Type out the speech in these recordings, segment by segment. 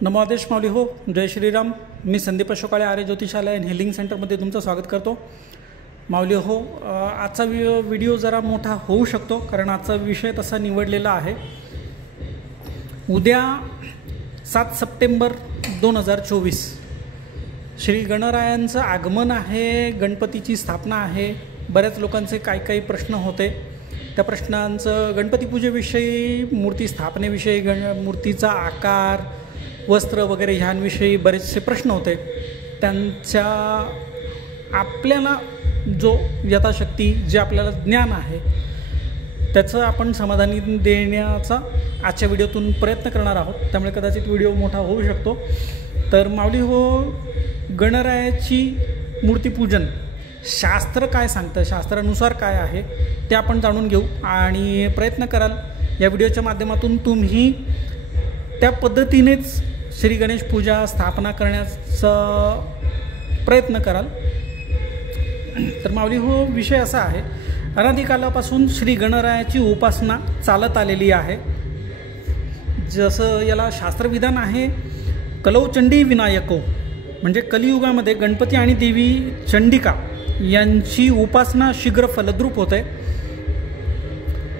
नमो आदेश माऊली हो. जय श्रीराम. मी संदीप अशोकाळे आर्य ज्योतिषालय and healing सेंटरमध्ये तुमचं स्वागत करतो. माऊली हो, आजचा व्हिडिओ जरा मोठा होऊ शकतो कारण आजचा विषय तसा निवडलेला आहे. उद्या 7 सप्टेंबर 2024 श्री गणरायांचं आगमन आहे, गणपतीची स्थापना आहे. बऱ्याच लोकांचे काही प्रश्न होते. त्या प्रश्नांचं गणपती पूजेविषयी, मूर्ती स्थापनेविषयी, मूर्तीचा आकार, वस्त्र वगैरे ह्यांविषयी बरेचसे प्रश्न होते. त्यांच्या आपल्याला जो यथाशक्ती जे आपल्याला ज्ञान आहे त्याचं आपण समाधानी देण्याचा आजच्या व्हिडिओतून प्रयत्न करणार आहोत. त्यामुळे कदाचित व्हिडिओ मोठा होऊ शकतो. तर माऊली हो, गणरायाची मूर्तीपूजन शास्त्र काय सांगतं, शास्त्रानुसार काय आहे ते आपण जाणून घेऊ आणि प्रयत्न कराल या व्हिडिओच्या माध्यमातून तुम्ही त्या पद्धतीनेच श्री गणेश पूजा स्थापना करण्याचा प्रयत्न कराल. तर माऊली हो, विषय असा आहे, अनादिकालापासून श्री गणरायाची उपासना चालत आलेली आहे. जसं याला शास्त्रविधान आहे, कलौचंडी विनायको, म्हणजे कलियुगामध्ये गणपती आणि देवी चंडिका यांची उपासना शीघ्र फलद्रूप होते.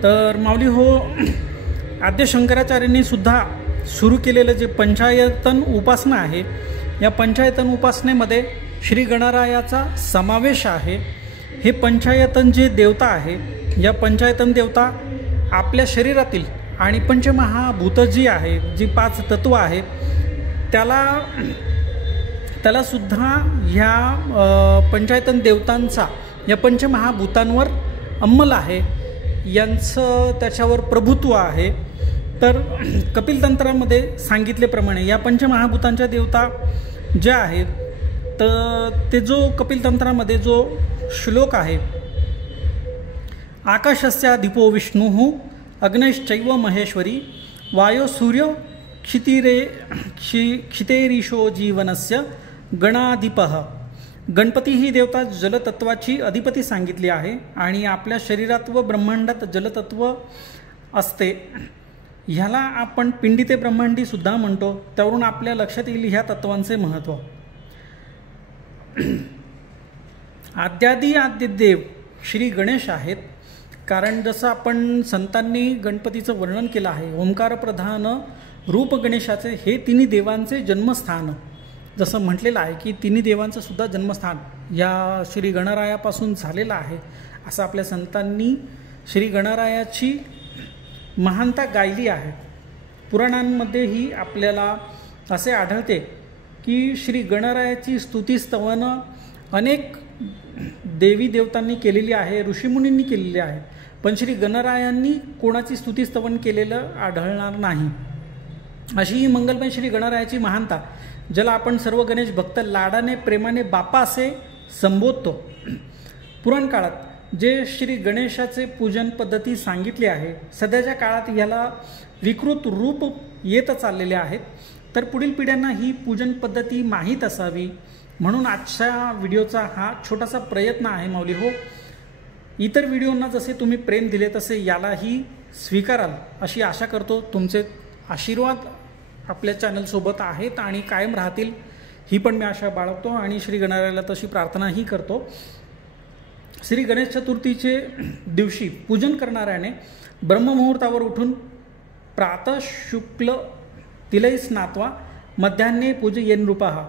तर माऊली हो, आद्य शंकराचार्यांनी सुद्धा सुरू केलेलं जे पंचायतन उपासना आहे, या पंचायतन उपासनेमध्ये श्री गणरायाचा समावेश आहे. हे पंचायतन जे देवता आहे, या पंचायतन देवता आपल्या शरीरातील आणि पंचमहाभूत जी आहे, जी 5 तत्व आहे, त्याला सुद्धा ह्या पंचायतन देवतांचा या पंचमहाभूतांवर अंमल आहे, यांचं त्याच्यावर प्रभुत्व आहे. तर कपिल तंत्रामध्ये सांगितल्याप्रमाणे या पंचमहाभूतांच्या देवता ज्या आहेत, तर ते जो कपिल तंत्रामध्ये जो श्लोक आहे, आकाशस्य दीपो विष्णुः अग्नैश्चैव महेश्वरी वायो सूर्यो क्षितेरीशो जीवनस्य गणाधिपः. गणपती ही देवता जलतत्वाची अधिपती सांगितली आहे आणि आपल्या शरीरात व ब्रह्मांडात जलतत्व असते. ह्याला आपण पिंडी ते ब्रह्मांडी सुद्धा म्हणतो. त्यावरून आपल्या लक्षात येईल ह्या तत्वांचे महत्त्व. आद्यादी देव श्री गणेश आहेत. कारण जसं आपण संतांनी गणपतीचं वर्णन केलं आहे, ओंकार प्रधान रूप गणेशाचे हे तिन्ही देवांचे जन्मस्थान, जसं म्हटलेलं आहे की तिन्ही देवांचं सुद्धा जन्मस्थान या श्री गणरायापासून झालेलं आहे. असं आपल्या संतांनी श्री गणरायाची महानता गायली आहे. पुराणांमध्येही आपल्याला असे आढळते की श्री गणरायाची स्तुतीस्तवनं अनेक देवी देवतांनी केलेली आहे, ऋषीमुनींनी केलेली आहे, पण श्री गणरायांनी कोणाची स्तुतीस्तवन केलेलं आढळणार नाही. अशी ही मंगलमय श्री गणरायाची महानता, ज्याला आपण सर्व गणेश भक्त लाडाने प्रेमाने बापा असे संबोधतो. पुराण काळात जे श्री गणेशाचे पूजन पद्धती सांगितली आहे, सध्याच्या काळात याला विकृत रूप येत चाललेले आहेत. तर पुढील पिढ्यांना ही पूजन पद्धती माहीत असावी म्हणून आजच्या व्हिडिओचा हा छोटासा प्रयत्न आहे. माऊली हो, इतर व्हिडिओंना जसे तुम्ही प्रेम दिले तसे यालाही स्वीकाराल अशी आशा करतो. तुमचे आशीर्वाद आपल्या चॅनलसोबत आहेत आणि कायम राहतील ही पण मी आशा बाळगतो आणि श्री गणरायाला तशी प्रार्थनाही करतो. श्री गणेश चतुर्थीचे दिवशी पूजन करणाऱ्याने ब्रह्ममुहूर्तावर उठून प्रातः शुक्ल तिलय स्नात्वा मध्यान्हे पूजयेन रूपः.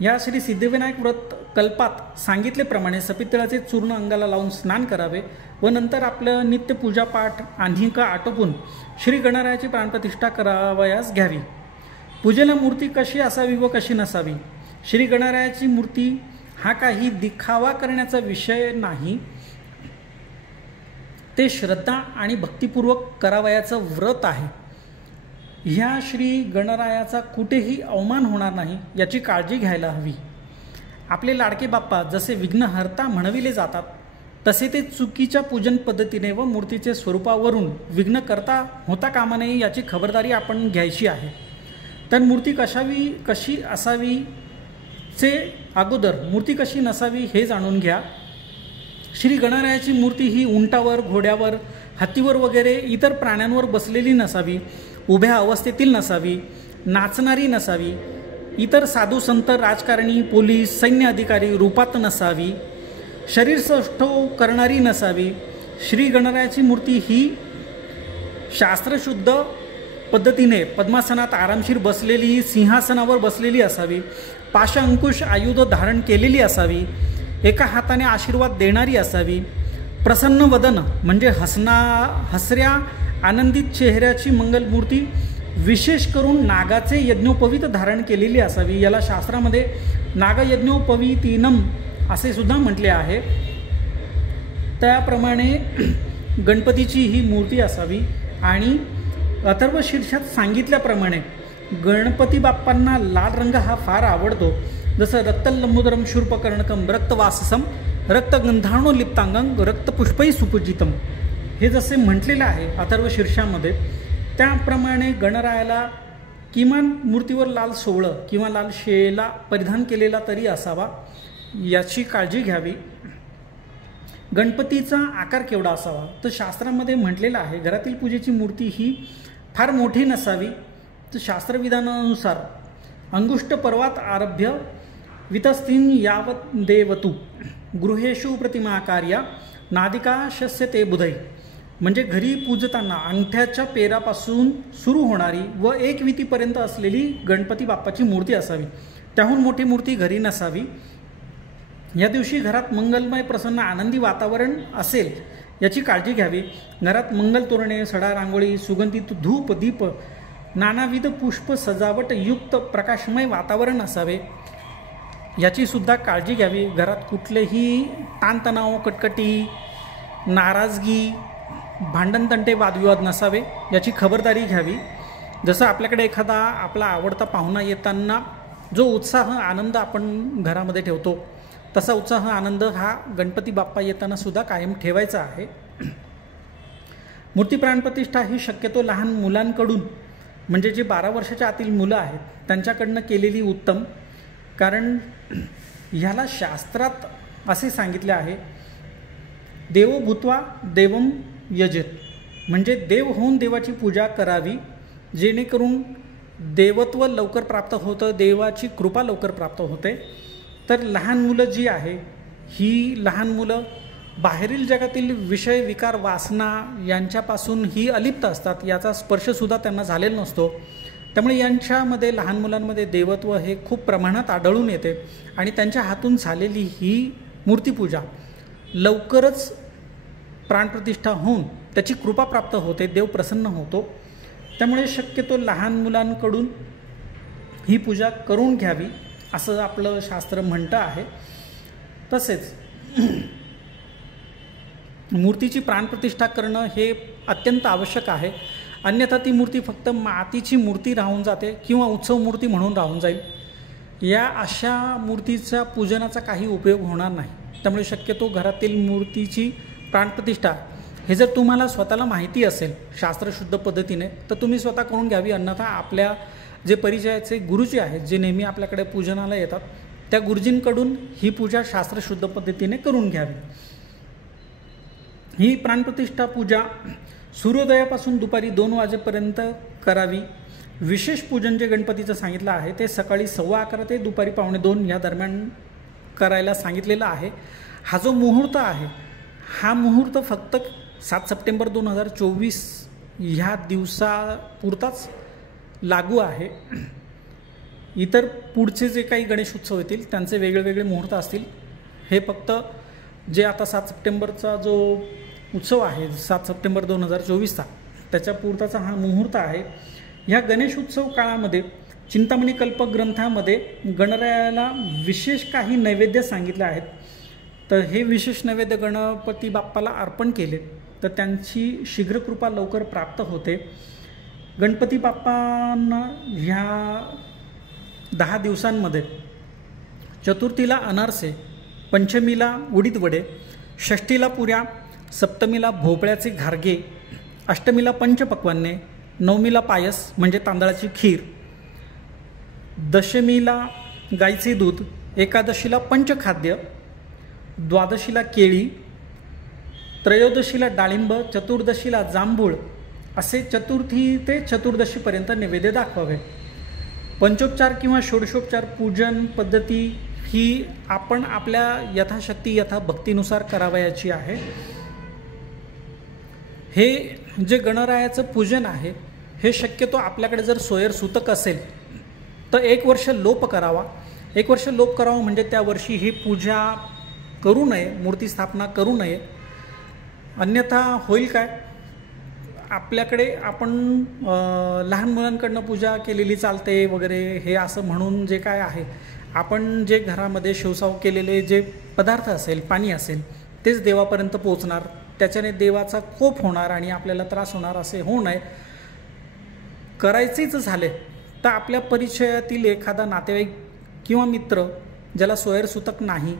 या श्री सिद्धिविनायक व्रत कल्पात सांगितल्याप्रमाणे सपितळाचे चूर्ण अंगाला लावून स्नान करावे व नंतर आपलं नित्य पूजापाठ आन्हिका आटोपून श्री गणरायाची प्राणप्रतिष्ठा करावयास घ्यावी. पूजेला मूर्ती कशी असावी व कशी नसावी. श्री गणरायाची मूर्ती हा काही दिखावा करण्याचा विषय नाही, ते श्रद्धा आणि भक्तिपूर्वक करावयाचं व्रत आहे. ह्या श्री गणरायाचा कुठेही अवमान होणार नाही याची काळजी घ्यायला हवी. आपले लाडके बाप्पा जसे विघ्नहर्ता म्हणविले जातात, तसे ते चुकीच्या पूजन पद्धतीने व मूर्तीचे स्वरूपावरून विघ्न करता होता कामा नये याची खबरदारी आपण घ्यायची आहे. तर मूर्ती कशी असावीचे अगोदर मूर्ती कशी नसावी हे जाणून घ्या. श्री गणरायाची मूर्ती ही उंटावर, घोड्यावर, हत्तीवर वगैरे इतर प्राण्यांवर बसलेली नसावी, उभ्या अवस्थेतील नसावी नाचणारी नसावी, इतर साधू संत राजकारणी पोलीस सैन्य अधिकारी रूपात नसावी, शरीरसौष्ठव करणारी नसावी, श्री गणरायाची मूर्ती ही शास्त्रशुद्ध पद्धतीने पद्मासनात आरामशीर बसलेली, सिंहासनावर बसलेली असावी, पाश अंकुश आयुध धारण केलेली असावी, एका हाताने आशीर्वाद देणारी असावी, प्रसन्न वदन म्हणजे हसऱ्या आनंदित चेहऱ्याची मंगलमूर्ती, विशेष करून नागाचे यज्ञोपवीत धारण केलेली असावी. याला शास्त्रामध्ये नागयज्ञोपवीतीनम असे सुद्धा म्हटले आहे. त्याप्रमाणे गणपतीची ही मूर्ती असावी. आणि अथर्वशीर्षात सांगितल्याप्रमाणे गणपती बाप्पांना लाल रंग हा फार आवडतो. जसं रक्तलंबोदरम शूर्पकर्णकम रक्तवाससम रक्तगंधाणुलिप्तांगं रक्तपुष्पै सुपूजितम, हे जसे म्हटलेलं आहे अथर्वशीर्षामध्ये, त्याप्रमाणे गणरायाला किमान मूर्तीवर लाल सोवळं किंवा लाल शेला परिधान केलेला तरी असावा, याची काळजी घ्यावी. गणपतीचा आकार केवढा असावा, तर शास्त्रामध्ये म्हटलेलं आहे घरातील पूजेची मूर्ती ही फार मोठी नसावी. तर शास्त्रविधानानुसार अंगुष्ठ पर्वात आरभ्य वितस्तीन यावत देवतु गृहेषु प्रतिमाकार्या नादिकाशस्य ते बुधै, म्हणजे घरी पूजताना अंगठ्याच्या पेरापासून सुरू होणारी व 1 वितीपर्यंत असलेली गणपती बाप्पाची मूर्ती असावी. त्याहून मोठी मूर्ती घरी नसावी. या दिवशी घरात मंगलमय प्रसन्न आनंदी वातावरण असेल याची काळजी घ्यावी. घरात मंगल तोरणे, सडा रांगोळी, सुगंधित धूप दीप, नानाविध पुष्प सजावट युक्त प्रकाशमय वातावरण असावे, याची सुद्धा काळजी घ्यावी. घरात कुठलेही ताणतणाव, कटकटी, नाराजगी, भांडणतंटे, वादविवाद नसावे, याची खबरदारी घ्यावी. जसं आपल्याकडे एखादा आपला आवडता पाहुणा येताना जो उत्साह आनंद आपण घरामध्ये ठेवतो, तसा उत्साह आनंद हा गणपती बाप्पा येताना सुद्धा कायम ठेवायचा आहे. मूर्ती प्राणप्रतिष्ठा ही शक्यतो लहान मुलांकडून, म्हणजे जे 12 वर्षाच्या आतील मुलं आहेत त्यांच्याकडनं केलेली उत्तम. कारण ह्याला शास्त्रात असे सांगितले आहे, देवो भूत्वा देवम यजेत, म्हणजे देव होऊन देवाची पूजा करावी, जेणेकरून देवत्व लवकर प्राप्त होतं, देवाची कृपा लवकर प्राप्त होते. तर लहान मुलं जी आहे ही लहान मुलं बाहेरील जगातील विषय विकार वासना यांच्यापासून ही अलिप्त असतात, याचा स्पर्शसुद्धा त्यांना झालेला नसतो. त्यामुळे यांच्यामध्ये लहान मुलांमध्ये देवत्व हे खूप प्रमाणात आढळून येते आणि त्यांच्या हातून झालेली ही मूर्तीपूजा लवकरच प्राणप्रतिष्ठा होऊन त्याची कृपा प्राप्त होते, देव प्रसन्न होतो. त्यामुळे शक्यतो लहान मुलांकडून ही पूजा करून घ्यावी असं आपलं शास्त्र म्हणतं आहे. तसेच मूर्तीची प्राणप्रतिष्ठा करणं हे अत्यंत आवश्यक आहे. अन्यथा ती मूर्ती फक्त मातीची मूर्ती राहून जाते किंवा उत्सव मूर्ती म्हणून राहून जाईल. या अशा मूर्तीचा पूजनाचा काही उपयोग होणार नाही. त्यामुळे शक्यतो घरातील मूर्तीची प्राणप्रतिष्ठा हे जर तुम्हाला स्वतःला माहिती असेल शास्त्रशुद्ध पद्धतीने, तर तुम्ही स्वतः करून घ्यावी. अन्यथा आपल्या जे परिचयाचे गुरुजी आहेत, जे नेहमी आपल्याकडे पूजनाला येतात, त्या गुरुजींकडून ही पूजा शास्त्रशुद्ध पद्धतीने करून घ्यावी. ही प्राणप्रतिष्ठा पूजा सूर्योदयापासून दुपारी 2 वाजेपर्यंत करावी. विशेष पूजन जे गणपतीचं सांगितलं आहे ते सकाळी 11:15 ते दुपारी 1:45 या दरम्यान करायला सांगितलेलं आहे. हा जो मुहूर्त आहे, हा मुहूर्त फक्त 7 सप्टेंबर 2024 ह्या दिवसापुरताच लागू आहे. इतर पुढचे जे काही गणेश उत्सव येतील त्यांचे वेगळे मुहूर्त असतील. हे फक्त जे आता 7 सप्टेंबरचा जो उत्सव आहे 7 सप्टेंबर 2024चा, त्याच्या पुरताचा हा मुहूर्त आहे. ह्या गणेश उत्सव काळामध्ये चिंतामणी कल्प ग्रंथामध्ये गणरायाला विशेष काही नैवेद्य सांगितले आहेत. तर हे विशेष नैवेद्य गणपती बाप्पाला अर्पण केले तर त्यांची शीघ्रकृपा लवकर प्राप्त होते. गणपती बाप्पांना ह्या 10 दिवसांमध्ये चतुर्थीला अनारसे, पंचमीला उडीद वडे, षष्ठीला पुऱ्या, सप्तमीला भोपळ्याचे घारगे, अष्टमीला पंचपक्वान्ने, नवमीला पायस म्हणजे तांदळाची खीर, दशमीला गाईचे दूध, एकादशीला पंचखाद्य, द्वादशीला केळी, त्रयोदशीला डाळिंब, चतुर्दशीला जांभूळ असे चतुर्थी ते चतुर्दशीपर्यंत नैवेद्य दाखवावे. पंचोपचार किंवा षोडशोपचार पूजन पद्धती ही आपण आपल्या यथाशक्ती यथाभक्तीनुसार करावयाची आहे। हे जे गणरायाचं पूजन आहे हे शक्यतो आपल्याकडे जर सोयर सूतक असेल तर 1 वर्ष लोप करावा। 1 वर्ष लोप करावा म्हणजे त्या वर्षी ही पूजा करू नये, मूर्ती स्थापना करू नये। अन्यथा होईल काय, आपल्याकडे आपण लहान मुलांकडनं पूजा केलेली चालते वगैरे हे असं म्हणून जे काय आहे, आपण जे घरामध्ये शिवसाव केलेले जे पदार्थ असेल, पाणी असेल, तेच देवापर्यंत पोहोचणार, त्याच्याने देवाचा कोप होणार आणि आपल्याला त्रास होणार, असे होऊ नये। करायचेच झाले तर आपल्या परिचयातील एखादा नातेवाईक किंवा मित्र ज्याला सोयर सूतक नाही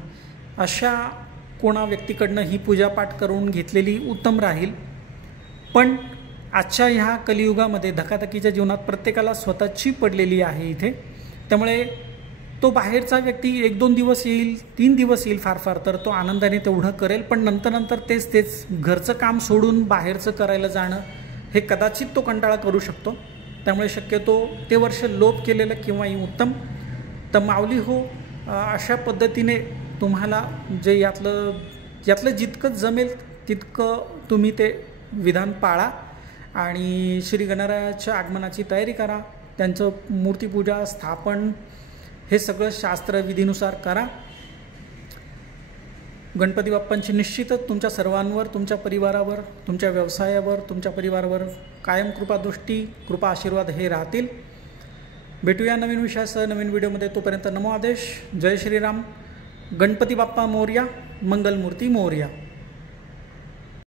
अशा कोणा व्यक्तीकडनं ही पूजापाठ करून घेतलेली उत्तम राहील। पण आजच्या ह्या कलियुगामध्ये धकाधकीच्या जीवनात प्रत्येकाला स्वतःची पडलेली आहे इथे, त्यामुळे तो बाहेरचा व्यक्ती 1-2 दिवस येईल, 3 दिवस येईल फार फार तर तो आनंदाने तेवढं करेल, पण नंतर तेच घरचं काम सोडून बाहेरचं करायला जाणं हे कदाचित तो कंटाळा करू शकतो। त्यामुळे शक्यतो ते वर्ष लोप केलेलं किंवा उत्तम। तर माऊली हो, अशा पद्धतीने तुम्हाला जे यातलं जितकं जमेल तितकं तुम्ही ते विधान पाळा आणि श्री गणरायाच्या आगमनाची तयारी करा। त्यांचं मूर्तीपूजा, स्थापन हे सगळं शास्त्र विधीनुसार करा। गणपती बाप्पांची निश्चितच तुमच्या सर्वांवर, तुमच्या परिवारावर, तुमच्या व्यवसायावर, तुमच्या परिवारावर कायम कृपादृष्टी, कृपा आशीर्वाद हे राहतील। भेटूया नवीन विषयासह नवीन व्हिडिओमध्ये, तोपर्यंत नमो आदेश। जय श्रीराम। गणपती बाप्पा मोरया, मंगलमूर्ती मोरया।